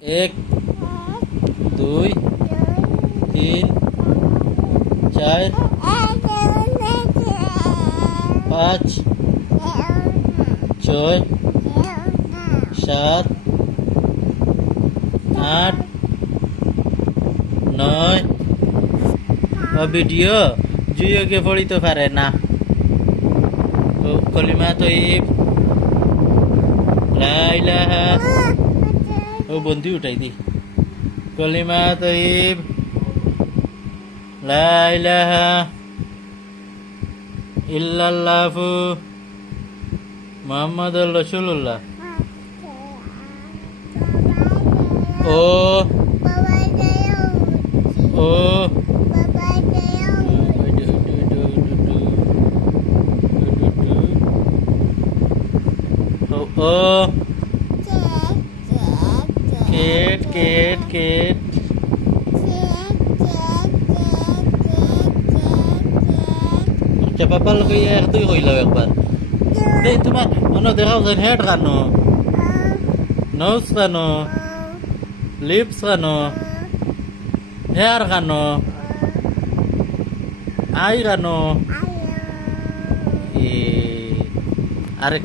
এক, দুই, তিন, চার, পাঁচ, ছয়, সাত, আট, নয়। ভিডিও জুইকে পড়িতে পারে না। কলিমা তৈব লা ইলাহা, ও বন্ধু উঠাই দি। কলিমা তৈব লা ইলাহা ইল্লাল্লাহু মুহাম্মাদুর রাসূলুল্লাহ। ও ও ও কেট কেট কেট পাপা লোক তুই কইলাও একবার দেই তোমার মনে দেখাও যেন হেড কানো নোজ কানো লিপস কানো হেয়ার কানো আই কানো আরে